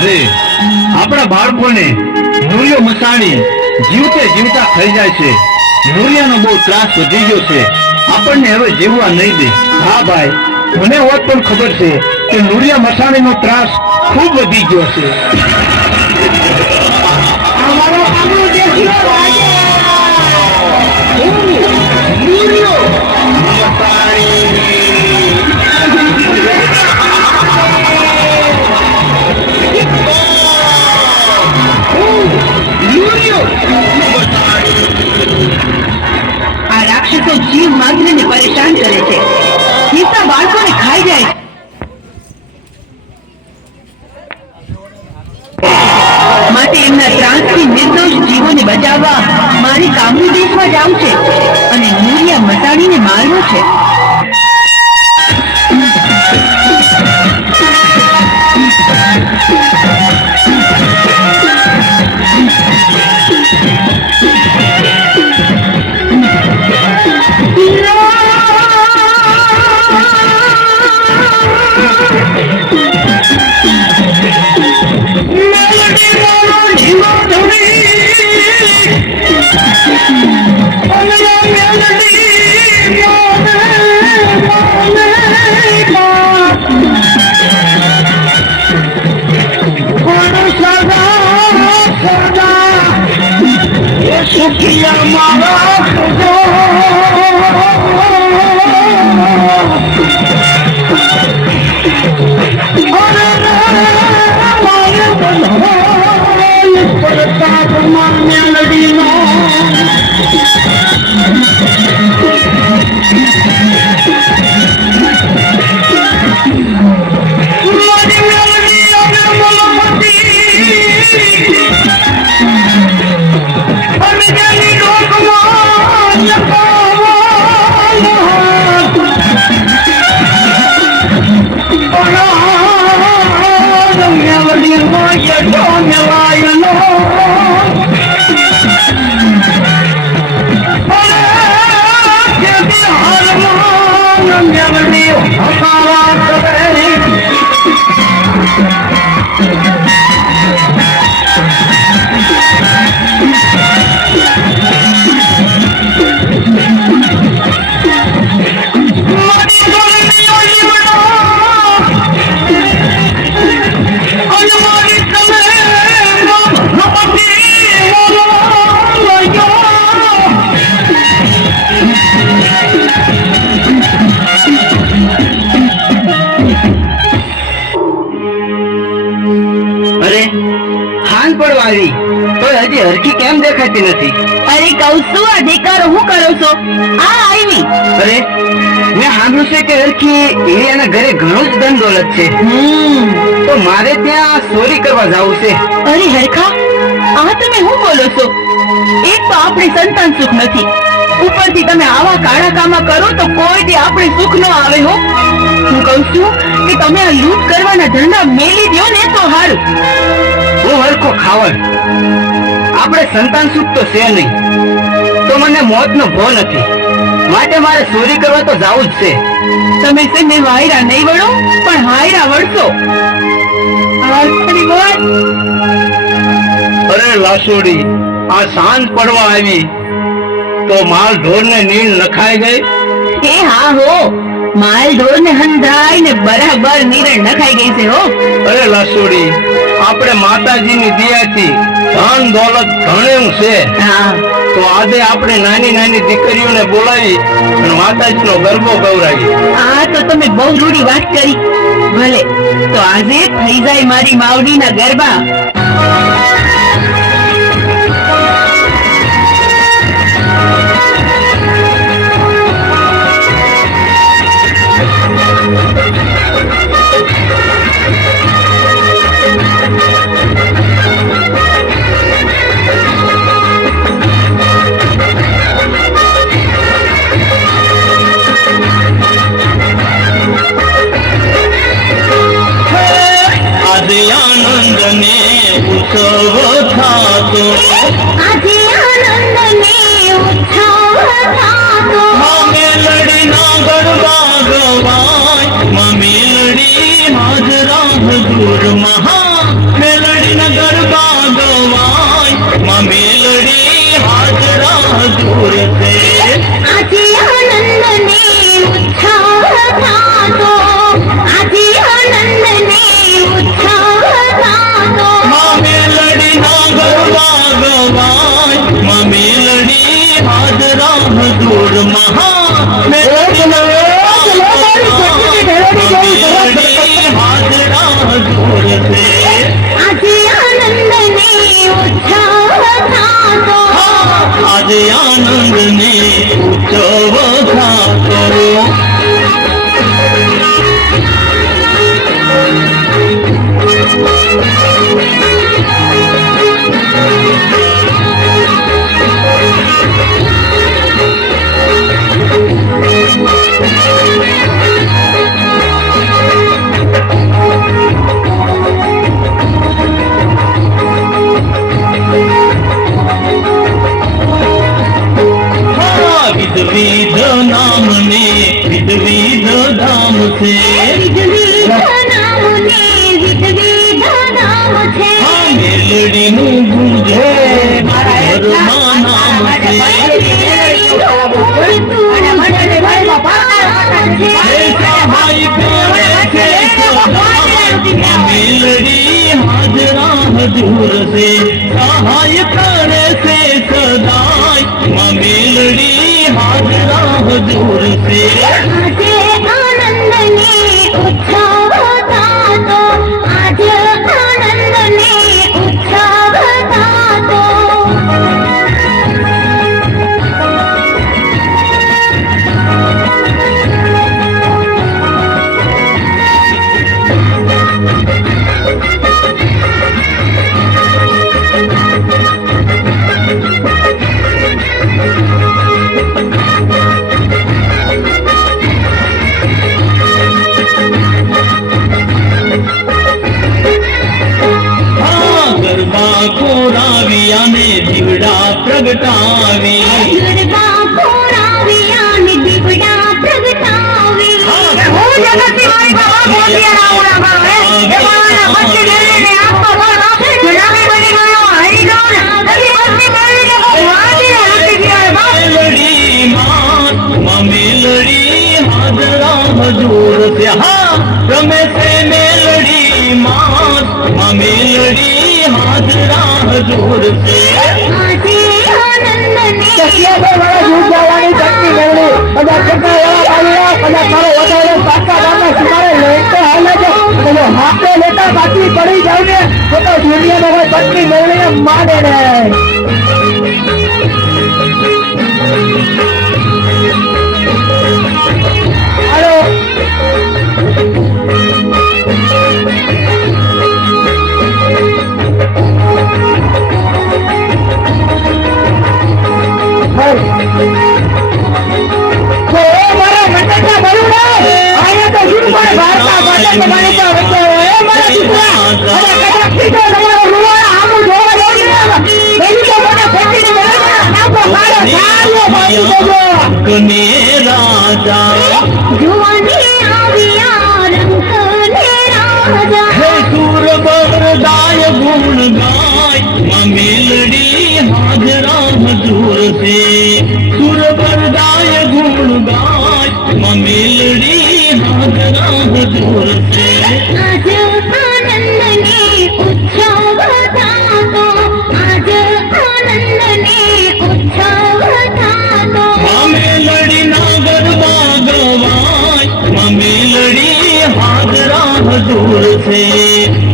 અરે આપણા બાળકોને નૂરિયો મસાણી જીવતે જીવતા ખાઈ જાય છે. નૂરિયાનો બહુ ત્રાસ વધી ગયો છે. આપણને હવે જીવવા નહીં દે. હા ભાઈ, મને હોત પણ ખબર છે કે નૂરિયા મસાણીનો ત્રાસ ખૂબ વધી ગયો છે. અમારો કામનો દેખીઓ આજે નૂરિયો આ રાક્ષસો જીવ માંગીને પરેશાન કરે છે. જીવતા બાળકોને ખાઈ જાય છે. માટે એમના ત્રાસથી નિર્દોષ જીવોને બચાવવા મારી કામની દેશમાં જાવું છે અને નૂરિયા મસાણીને મારવો છે. સુખિયા મારા હજી હરખી કેમ દેખાતી નથી? અરે કહું છું આ દેકારો હું કરો છો? આ આવી. અરે મેં સાંભળ્યું છે કે હરખી એના ઘરે ઘણું જ ધન દોલત છે. તો મારે ત્યાં ચોરી કરવા જવું છે. અરે હરખા, આ તમે શું બોલો છો? એક તો આપણે સંતાન સુખ નથી, ઉપરથી તમે આવા કાળા કામા કરો તો કોઈ દી આપણે સુખ ન આવે હો. હું કહું છું કે તમે આ લૂંટ કરવાના ધંધા મેલી દો ને તો સારું. હું હરખો ખાવડ, આપણે સંતાન સુખ તો છે નહીં, તો મને મોતનો ભો નથી, માટે મારે ચોરી કરવા તો જવું જ છે. તમે છે વાયરા નહીં વળો પણ હાયરા વળશો. અરે લાસોડી, આ સાંજ પડવા આવી તો માલ ઢોર ને નીણ નખાઈ ગઈ. એ હા હો, માલ ઢોર ને હંધાઈ ને બરાબર નીરણ નખાઈ ગઈ છે હો. અરે લાસોડી, આપણે માતાજીની દયાથી ધન દોલત ઘણું છે. તો આજે આપણે નાની નાની દીકરીઓને બોલાવી અને માતાજીનો ગરબો ગવરાવી. આ તો તમે બહુ રૂડી વાત કરી. ભલે, તો આજે થઈ જાય મારી માવડીના ગરબા. ગરબા ગવાય, મમ્મી લડી હાજરા હજુર મહા મેલડી ન ગરબા ગવાય માં મેલડી હાજરા હજુર છે આજે આનંદને ઉત્સાહ થાતો આજે આનંદને ઉત્સાહ થાતો માં મેલડી ના ગરબા ગવાય માં મેલડી હાજરા હજુર મહા મેલડી ન ગરબા મેલડી હાજરા હજુર છે આજે આનંદને ઉત્સાહ થાતો આજે આનંદને ઉત્સવ થાતો વિધ નામને વિધ ધામ છે વિવિધ નામને વિવિધ નામ છે મેલડીનું ગુંજે ઘરમાં નામ છે સહાય કરે છે મેલડી હાજરા હજુર છે સહાય કરે છે સદાય મેલડી હાજરા હજુર છે આજે આનંદને ઉત્સવ થાતો આજે આનંદને ઉત્સવ થાતો ગરબા કોરાવ્યા ને દીવડા પ્રગટાવી ગરબા કોરાવ્યા ને દીવડા પ્રગટાવી હું જગતની મારી બાબા મોતિયા રાવણા બાબા એ બાબાના બચ્ચે લેને આપવા વાળો જનાબી બની ગયો હરી ગયો નદી બસ્તી મેળવીને વાજી હાથી ગયા બાપ મેલડી માં મેલડી હાજરા હજુર છે હા રમે છે મેલડી માં મેલડી હાજરા હજુર છે આજે આનંદને બાકી પડી જાવ ને તો દુનિયામાં કોઈ પત્ની મેળવીને માને ને કને રાજા જુવાની આવ્યા રંગને રાજા હે સુર બરદાય ગુણ ગાય મેલડી હાજરા હજુર છે સુર બરદાય ગુણ ગાય મેલડી હાજરા હજુર છે આજ આનંદને ઉત્સવ થાતો આજ આનંદને ઉત્સવ થાતો મેલડી ના ગરબા ગવાય મેલડી હાજરા હજુર છે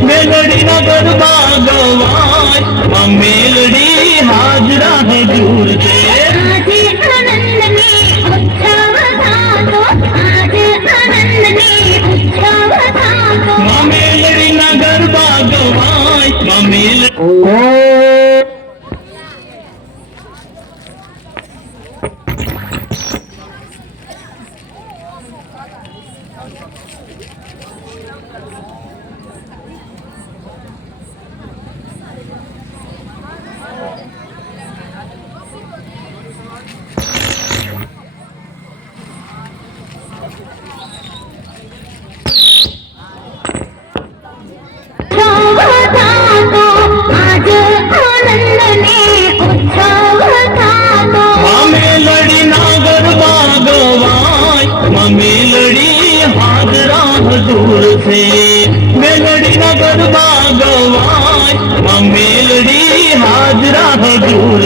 મેલડી ના ગરબા ગવાય મેલડી હાજરા હજુર છે આજે આનંદને ઉત્સવ થાતો આજે આનંદને ઉત્સવ થાતો મેલડી ના ગરબા ગવાય મેલડી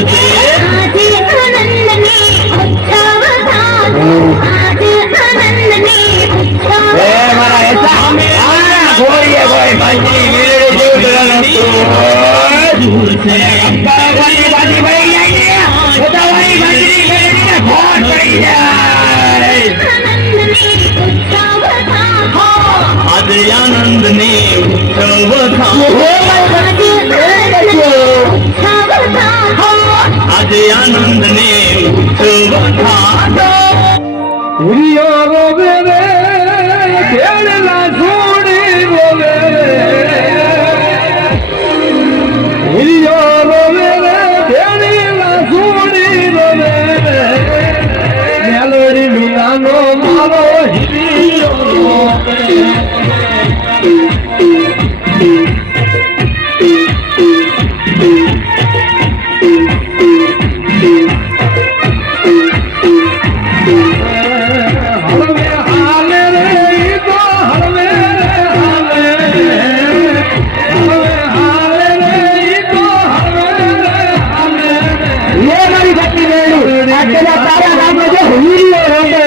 આજે આનંદને ઉત્સવ થાતો આજે આનંદને ઉત્સવ એ મારા એસા ગોળીએ ગોળી ભાજી વીરડી જેવું બાજી ભાઈ ગયા બધાવાળી ભાજી વીરડીને ઘોટ પડી જાય આનંદને ઉત્સવ થાતો આનંદ ને ઉત્સવ આજે આનંદ ને ઉત્સવ થાતો ઉરિયો રોવે રે ખેડલા છોડી રોવે રે ઉરિયો રોવે રે ખેડલા છોડી રોવે રે મેલોડી મીનાનો મારો હિરિયો રોવે હળવે હાલે રે ઈ તો હળવે હાલે હળવે હાલે રે ઈ તો હળવે હાલે લે મારી ભક્તિ વેણું આ તેના તારા નામે જો હુરીઓ રોટે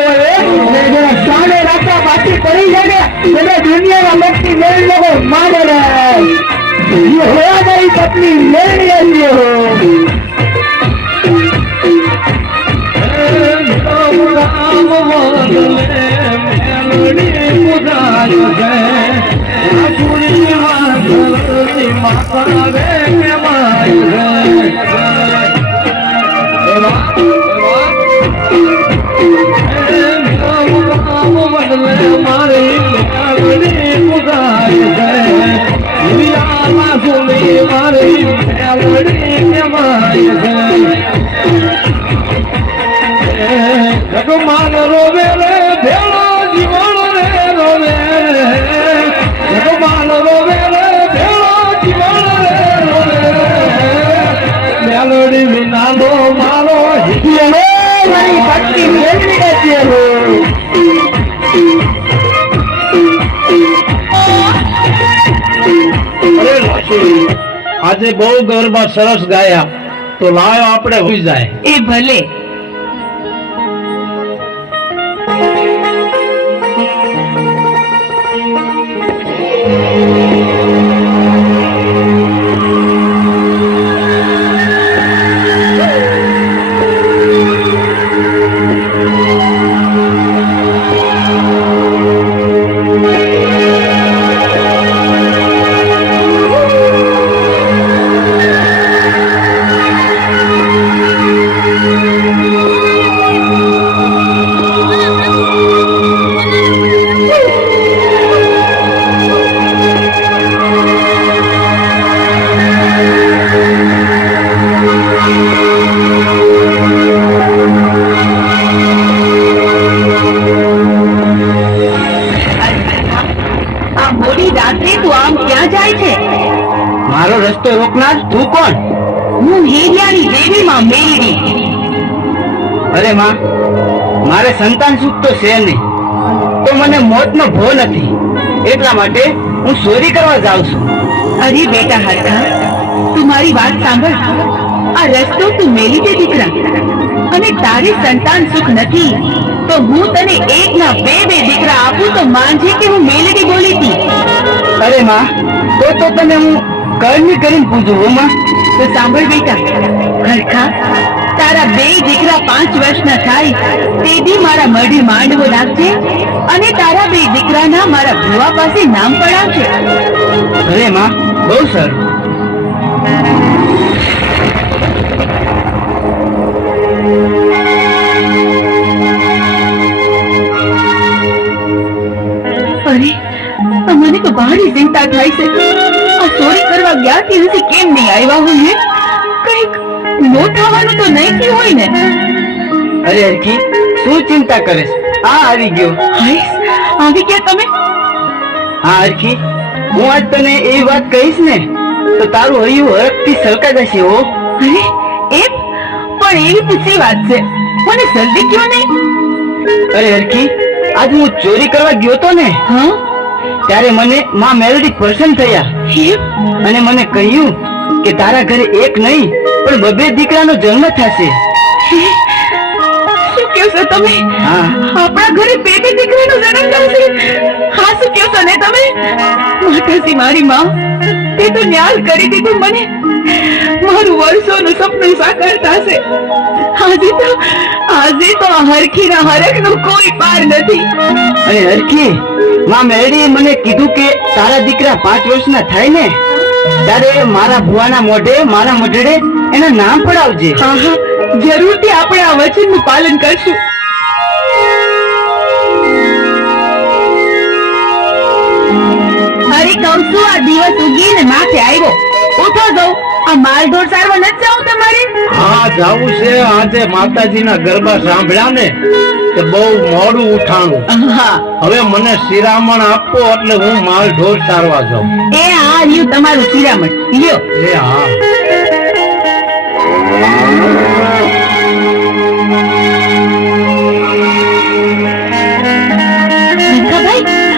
ને જેના સામે રાતા બાકી પડી જાય ને તેને દુનિયામાં લગતી મેળ લોકો માને રે ये होया मेरी पत्नी मेरी आई हो राम वाले मेलोडी मुदायो है सुनी माता रे के माई राम वाले मारे मेलोडी मुदायो है दुनिया सुनी मारे मेलोडी के माई જગમાન રોવે રે ભેળો જીવન રે રોવે રે જગમાન રોવે રે ભેળો જીવન રે રોવે રે મેલોડી વિનાનો મારો હિરિયો મારી ભક્તિ મેળવી દેતી હો અરે લાશુડી આજે બહુ ગરબા સરસ ગાયા તો લાયો આપણે હોઈ જાય એ ભલે મારો રસ્તો રોકનાર તું કોણ? હું હેરિયાની દેવી માં મેલડી. અરે માં, મારે સંતાન સુખ તો છે નહીં, તો મને મોતનો ભો નથી, એટલા માટે હું ચોરી કરવા જાઉં છું. અરે બેટા હરખા, તું મારી વાત સાંભળ. આ રસ્તો તું મેલી દે દીકરા, અને તારી સંતાન સુખ નથી તો હું તને એક ના બે દીકરા આપું તો માનજે કે હું મેલડી બોલી હતી. અરે માં, તો તને હું કરણી કરીને પૂછું હો માં. તો સાંભળ બેટા હરખા, તારા બે દીકરા 5 વર્ષના થાય તેથી મારા મઢે માંડવો લાગશે અને તારા બે દીકરાના મારા ભુવા પાસે નામ પડાવશે. અરે માં, બહુ સારું. અરે મને તો ભારી ચિંતા થાય છે. આ ચોરી કરવા ગયા તે હજી કેમ નહીં આવ્યા હોય? કંઈક નો થવાનું તો નહીં થયું હોય ને? અરે હરખી, શું ચિંતા કરે છે? આ આવી ગયો. હાઈસ, આવી ગયા તમે? હા હરખી, હું આજ તને એવી વાત કહીશ ને તો તારું હૈયું હરખથી સલકા જશે હો. અરે એમ? પણ એવી તો શી વાત છે, મને જલ્દી કયો નહીં. અરે હરખી, આજ હું ચોરી કરવા ગયો તો ને, હા, ત્યારે મને માં મેલડી પ્રસન્ન થયા એમ? અને મને કહ્યું કે તારા ઘરે એક નહીં પણ બબે દીકરાનો જન્મ થશે. શું કહો છો તમે? હા. આપણા ઘરે બે દીકરીનો જન્મ થશે? હા, શું કહો છો ને તમે? માતાજી મારી માં, તે તો ન્યાલ કરી દીધું મને. મારું વર્ષોનું સપનું સાકાર થશે. આજે તો આ હરખીના હરખનું કોઈ પાર નથી. અને હરખી માં મેરડીએ મને કીધું કે તારા દીકરા 5 વર્ષના થાય ને ત્યારે મારા ભુવાના મોઢે મારા મઢડે એના નામ પડાવજે. હા હા, જરૂરથી આપણે આ વચનનું પાલન કરશું. હરી કહું છું, આ દિવસ ઉગીને માથે આવ્યો. ઉઠો જાઉં, આ માલ ઢોર સારવા નથી જાવું તમારે? હા જાવું છે. આજે માતાજીના ગરબા સાંભળ્યા ને તે બહુ મોડું ઉઠાણું. હા, હવે મને શિરામણ આપો એટલે હું માલ ઢોર સારવા જાઉં. એ આ રહ્યું તમારું શિરામણ. લ્યો. એ હા.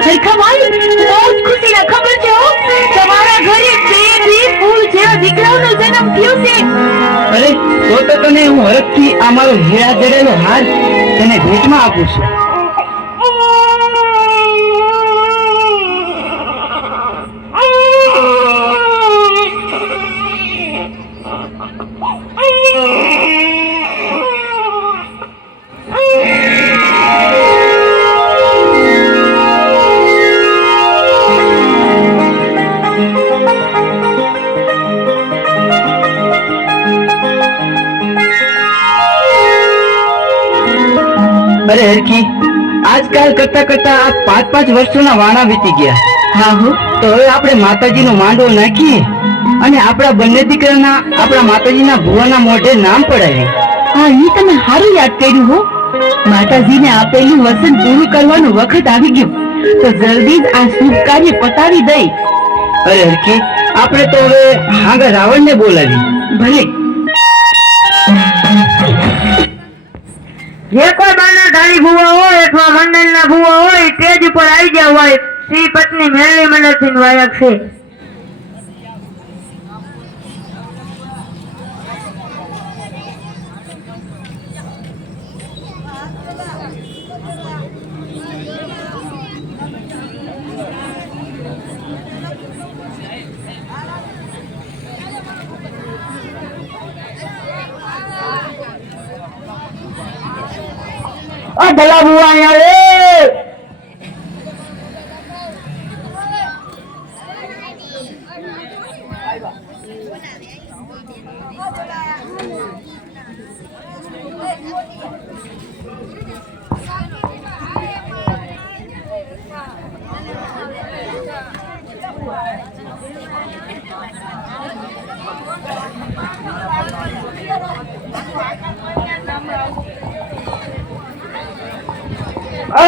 હરખાભાઈ, બહુ જ ખુશીના ખબર છે હો. તમારા ઘરે બે ફૂલ જેવા દીકરાઓનો જન્મ થયો છે. અરે તો તને હું હરખથી આ મારો હીરા જડેલો હાર તને ભેટમાં આપું છું. અરે હરખી, આજકાલ કરતા કરતા આ 5-5 વર્ષોના વાણા વીતી ગયા. હા હો. તો હવે આપણે માતાજીનો માંડવો નાખીએ અને આપણા બંને દીકરાના આપણા માતાજીના ભુવાના મોઢે નામ પડાવીએ. હા, ઈ તમે સારું યાદ કર્યું હો. માતાજીને આપેલું વચન પૂરું કરવાનો વખત આવી ગયો, તો જલ્દી જ આ શુભ કાર્ય પતાવી દઈ. અરે હરખી, આપણે તો હવે હાંગા રાવણને બોલાવી. ભલે. જે કોઈ બાના ધારી ભૂવા હોય અથવા મંડળના ભૂવા હોય સ્ટેજ ઉપર આવી ગયા હોય, શ્રી પત્ની મેળવી મંડળથી વાયક છે. ઓ ભલા ભુવા અહીંયા રે.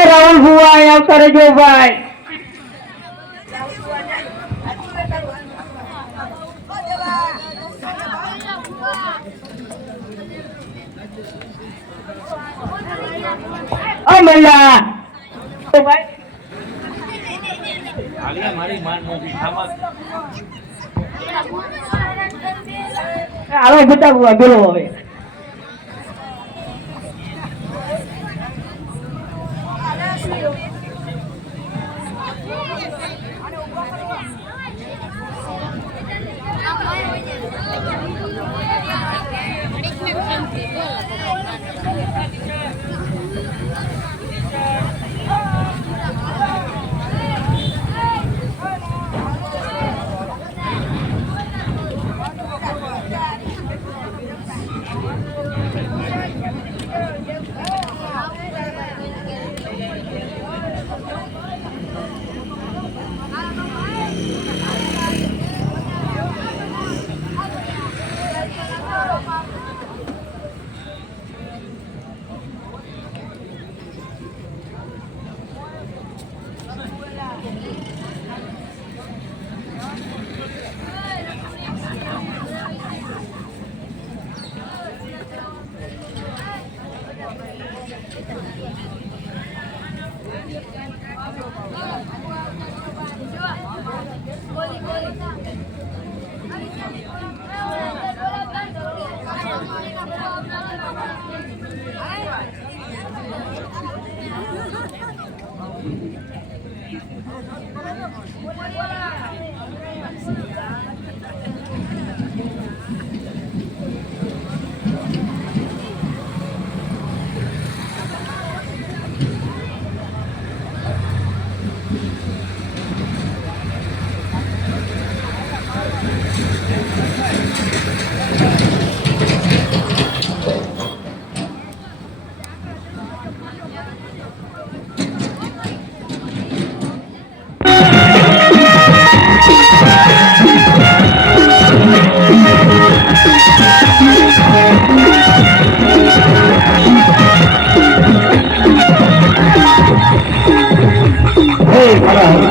રાવણ ભુવા અહીંયા આવતા રહેજો ભાઈ. મહિલા હાલો બતા ભુવા બોલો હવે.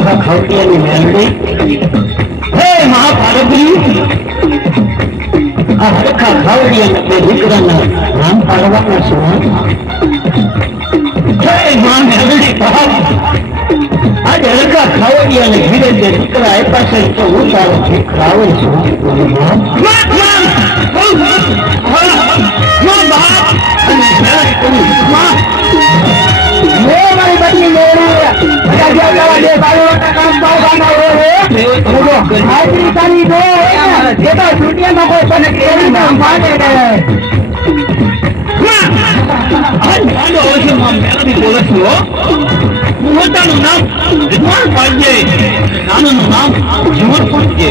હરખા ખવડિયાની મેળવી હે મહાભારતજી આ હરખા ખવડિયા બે દીકરાના નામ પાડવાના શું હે માં મેળવી આજે હરખા ખવડિયાને ઘીરે જે દીકરા આપ્યા છે તો હું તારો દીકરાવું છું મારી બદલી મોટાનું નામ વિદ્વાન પાડજે, નાનું નામ જીવન પાડજે.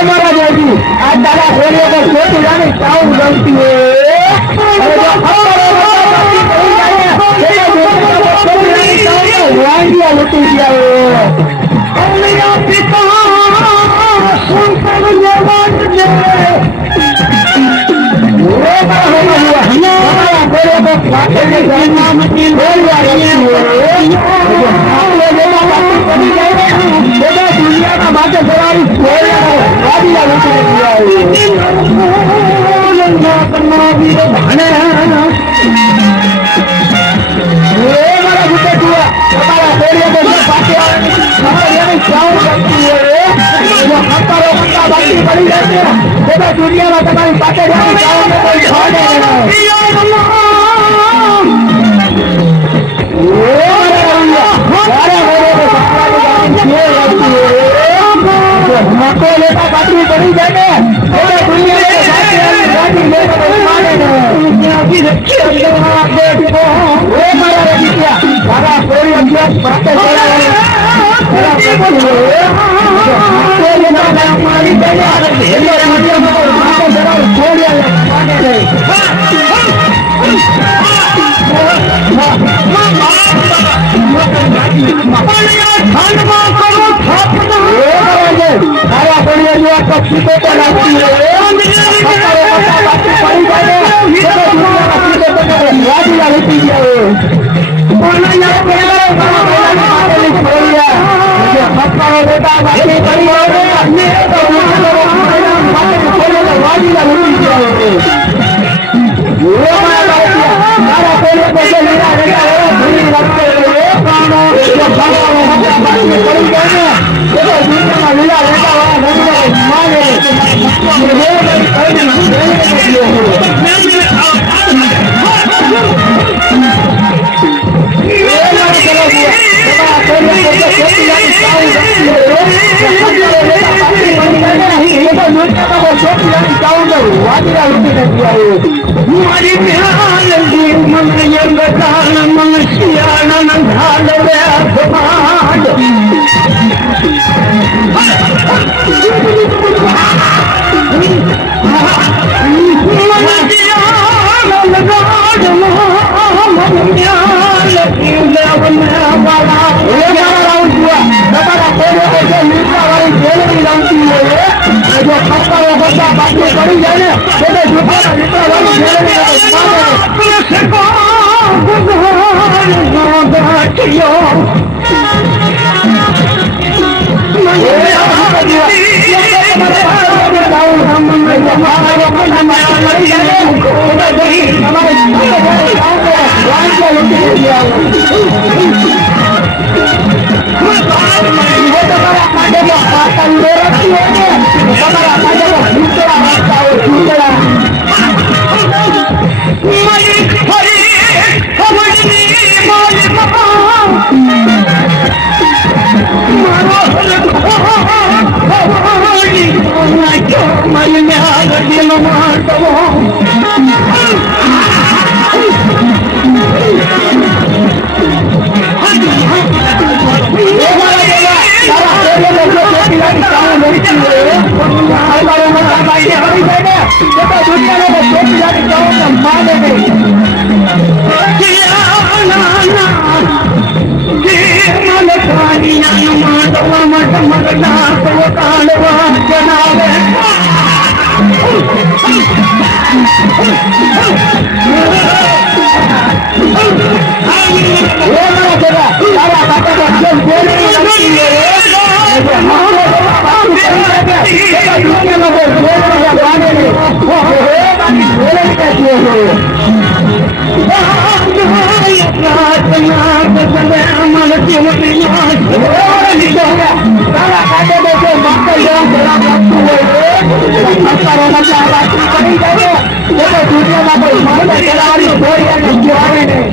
મારા જોજી આ તારા હોળી પર ખોટી જાણે ચાવું ગમતી હોય લૂટી ગયા દુનિયાના માટે દુનિયામાં તમારી પાસે મકો લેતા પાછી પડી જાય મારા છોકરા તારા કાકા તો કેમ બોલી નથી રે હાલો દુનિયામાં કોઈ બોલવા માંગે નહીં બાકી બોલે નથી તારા કાકા તો કોઈ માતા જેવા ખરાબ લાગતું હોય દુનિયામાં કોઈ માતા ચલાવવાની કોઈ આવે નહીં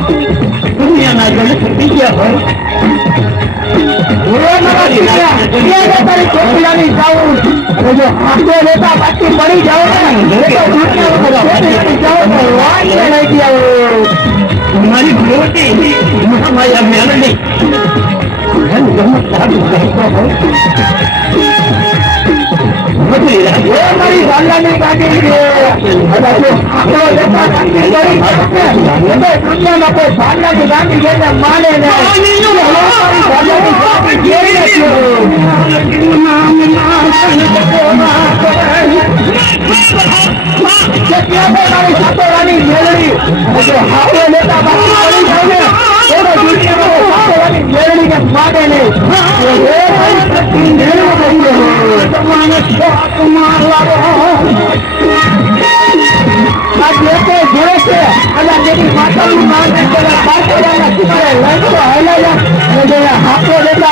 દુનિયાના ગણેશ બીજા હોય તારી ચોકીલાની જાઉં અને જો હાથો લેતા બાકી પડી જાવ મારી મોટી મહામાયા મેળવી મારી ભાંડાની કાઢી દુનિયામાં કોઈ ભાંડાની ગાંધી જેને માને ને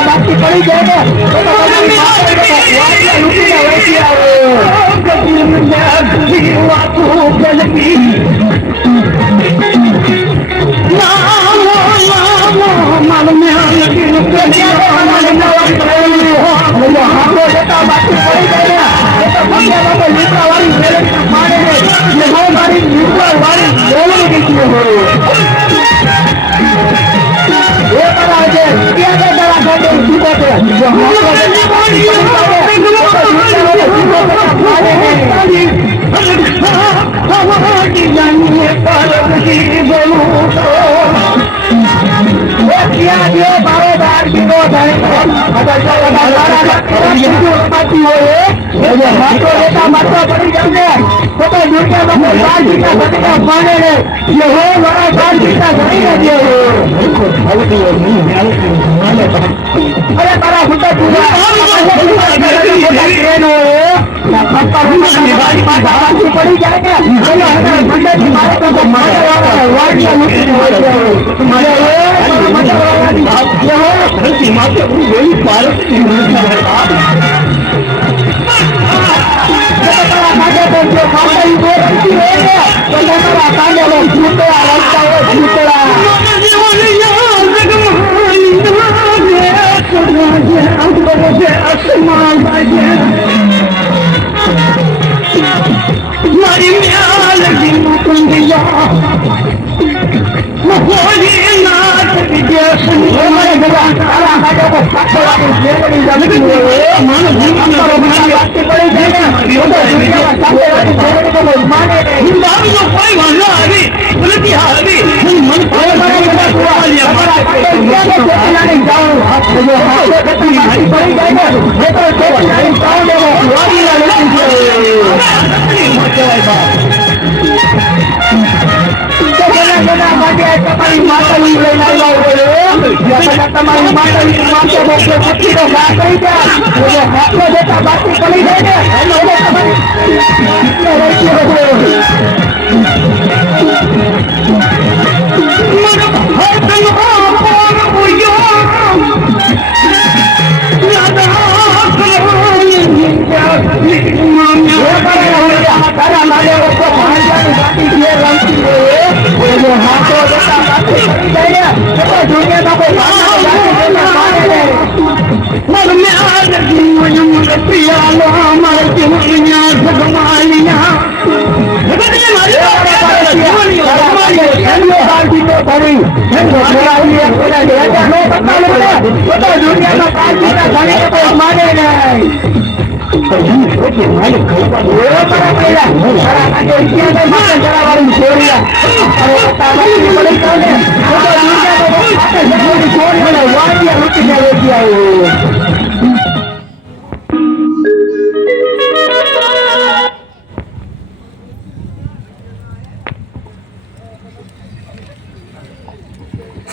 બાકી પડી જાય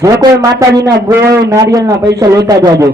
જે કોઈ માતાજીના ગોળ નારિયેળના પૈસા લેતા જાજો.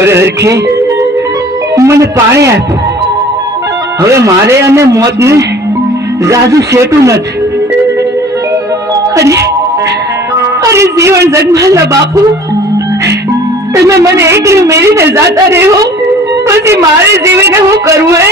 અરે હરખી, મને પાણી આપ. હવે મારે અને મોતને રાજુ શેટું નથી. અરે અરે જીવન જન્માલા બાપુ, તમે મને એકલી મેળીને જાતા રહો, પછી મારે જીવીને શું કરવું હે?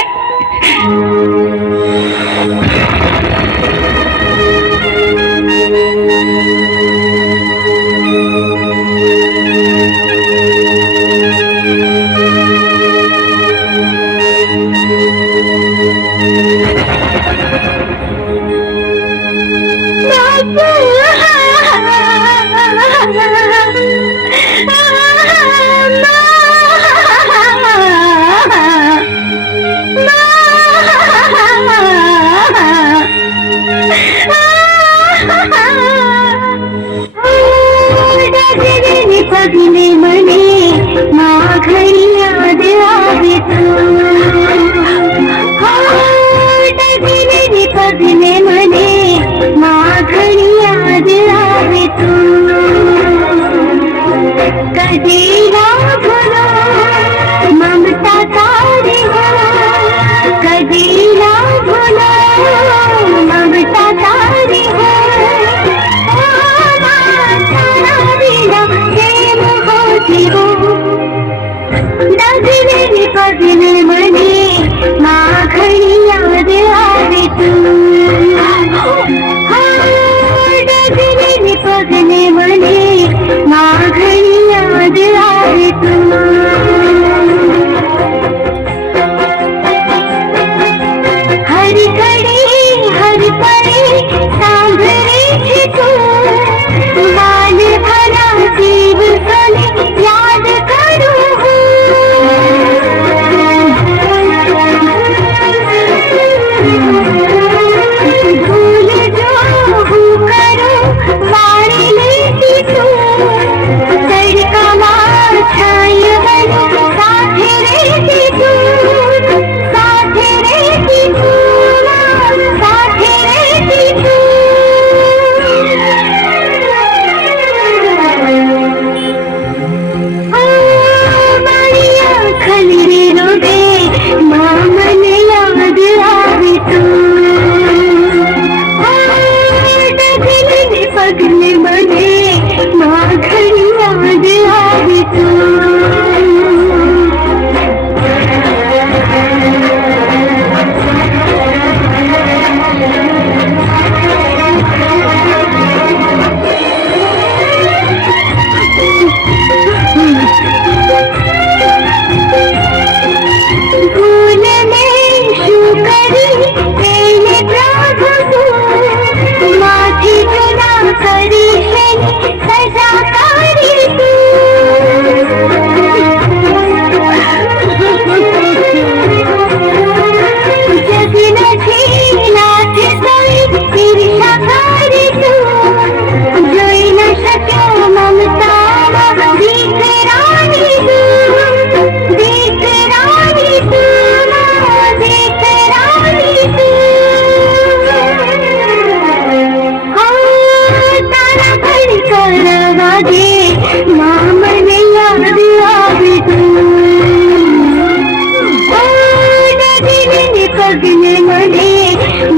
પગને મને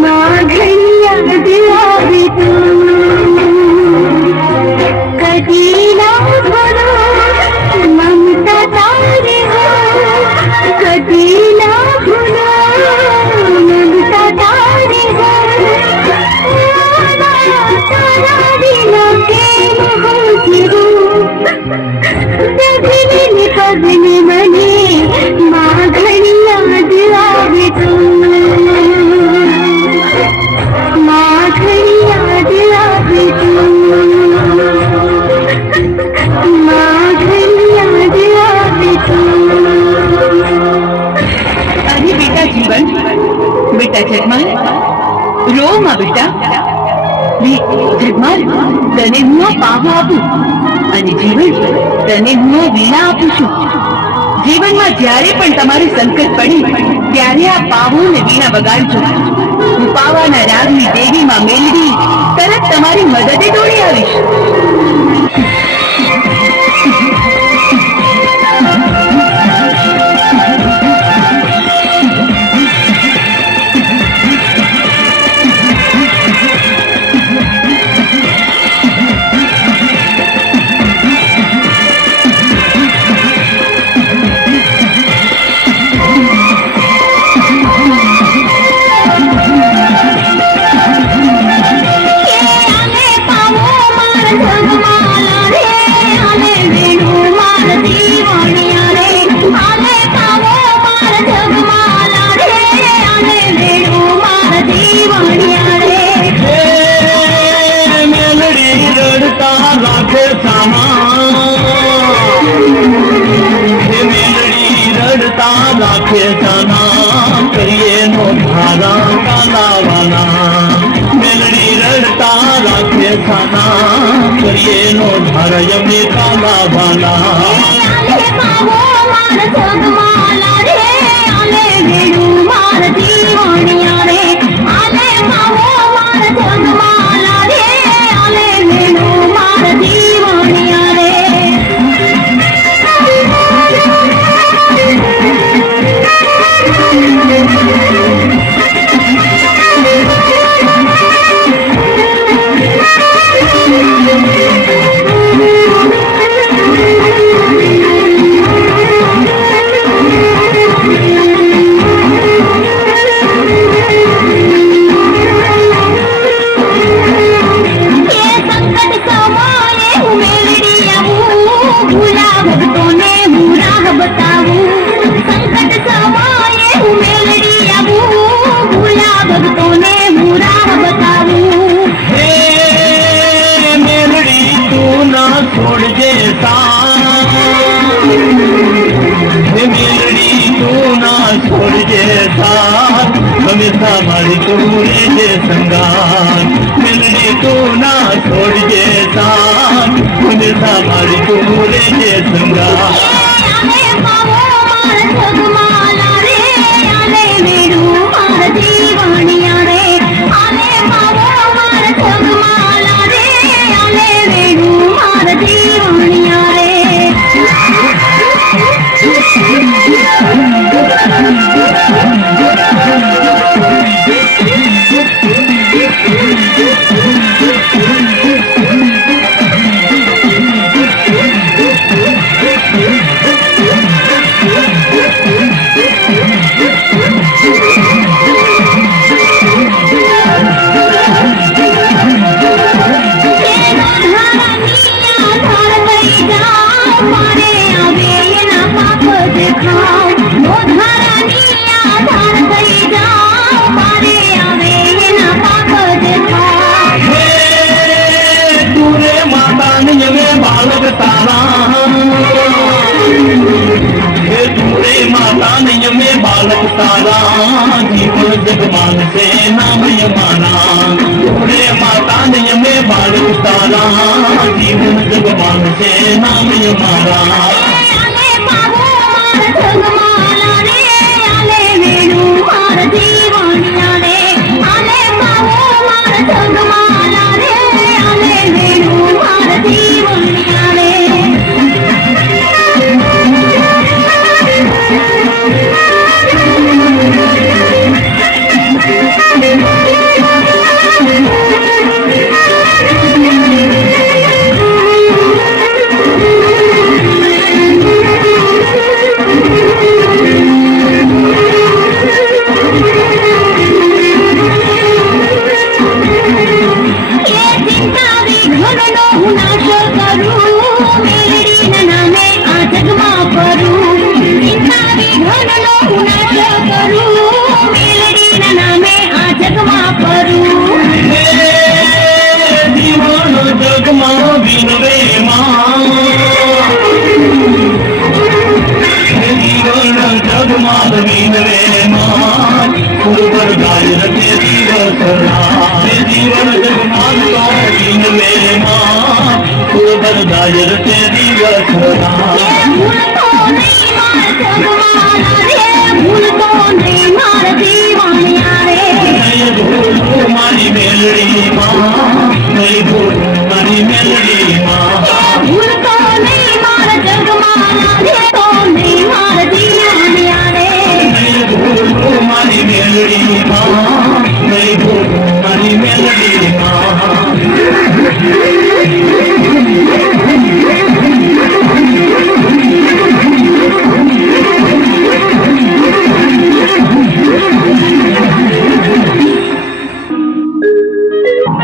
માઘની યાદ આવે તું કદી ના ભૂલો મમતા તારી હો કદી ના ભૂલો મમતા તારી હો તારા દિલ કે પગને મને માઘની યાદ આવે તું માઘની યાદ આવે તું માઘની યાદ આવે તું અરે બેટા જીવન, બેટા જગમાલ, રો માં બેટા. જગમાલ, તને હું આ પાવો આપું અને જીવન તને હું આ વીણા આપું છું. જીવનમાં જ્યારે પણ તમારે સંકટ પડી ત્યારે આ પાવો ને વીણા વગાડજો. હું પાવાના રાગની દેવીમાં મેળવી તરત તમારી મદદે દોડી આવીશ. રાખે સાના કરીએ નો ધારા કાલાવાના મેલડી રડતા રાખે સાના કરીએ નો ધારા યમે કાલાવાના હંમેશા મારી તું રહેજે સંગાત મેલડી તું ના છોડજે સાથ હંમેશા મારી તું રહેજે સંગાત बालक तारा जीवन जगमान से नाम यमाना रे माता में बालक तारा जीवन जगमान से नाम यमाना ભૂલતો નહીં મારા જગવાના રે, ભૂલતો નહીં મારા દીવાનિયા રે. ભૂલતો નહીં મારા જગવાના રે, તો નહીં મારા દીવાનિયા રે.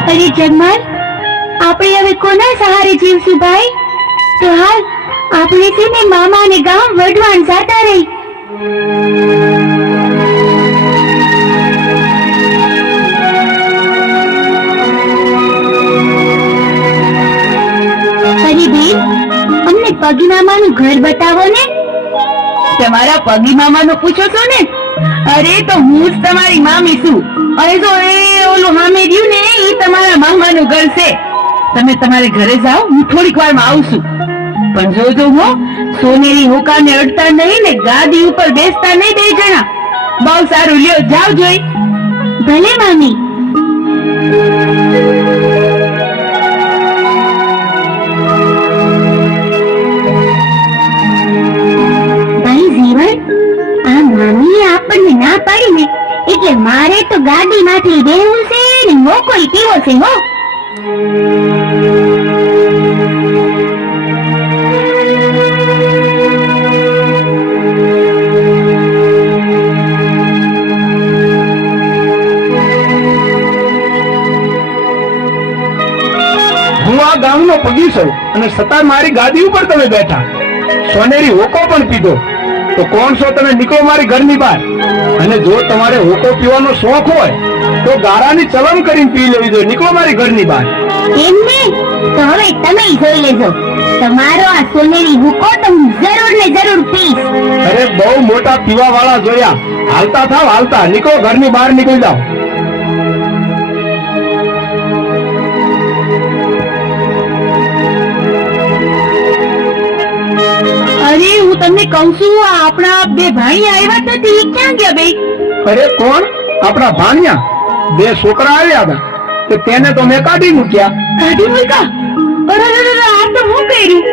અરે જગમાલ, આપણે હવે કોના સહારે જીવશું ભાઈ? તો હાલ આપણે છે ને મામા ને ગામ વઢવાણ જાતા રહી. અરે બેન, અમને પગી મામાનું ઘર બતાવો ને. તમારા પગી મામાનું પૂછો છો ને? અરે તો હું જ તમારી મામી છું. અરે તો એ ઓલું હામે રહ્યું ને એ તમારા મામાનું ઘર છે. તમે તમારે ઘરે જાઓ, હું થોડીક વારમાં આવું છું. પણ જોજો હો, સોનેરી હોકાને અડતા નહીં ને ગાદી ઉપર બેસતા નહીં બે જણા. બહુ સારું, લ્યો જાવ જોઈ. ભલે મામી. ભાઈ જીવન, આ મામીએ આપણને ના પાડી ને એટલે મારે તો ગાડીમાંથી બેહવું છે ને મોકોઈ પીવો છે હો. હું આ ગામનો પગી છું અને છતાં મારી ગાદી ઉપર તમે બેઠા, સોનેરી હોકો પણ પીધો. તો કોણ છો તમે? નીકળો મારી ઘરની બહાર. અને જો તમારે હોકો પીવાનો શોખ હોય તો ગારાની ચલમ કરીને પી લેવી જોઈએ. નીકળો મારી ઘરની બહાર. એમને તો હવે તમે જોઈ લેજો, તમારો આ સોનેરી હુકો તો હું જરૂર ને જરૂર પીશ. અરે બહુ મોટા પીવા વાળા જોયા. હાલતા થાવ, હાલતા નીકળો, ઘરની બહાર નીકળી જાઓ. અરે હું તમને કહું છું, આ આપણા બે ભાઈ આવ્યા નથી, ઈ ક્યાં ગયા બે? અરે કોણ? આપણા ભાણિયા. બે છોકરા આવ્યા હતા તો તેને તો મેં કાઢી મૂક્યા. કાઢી મૂક્યા? અરે આ તો હું કર્યું?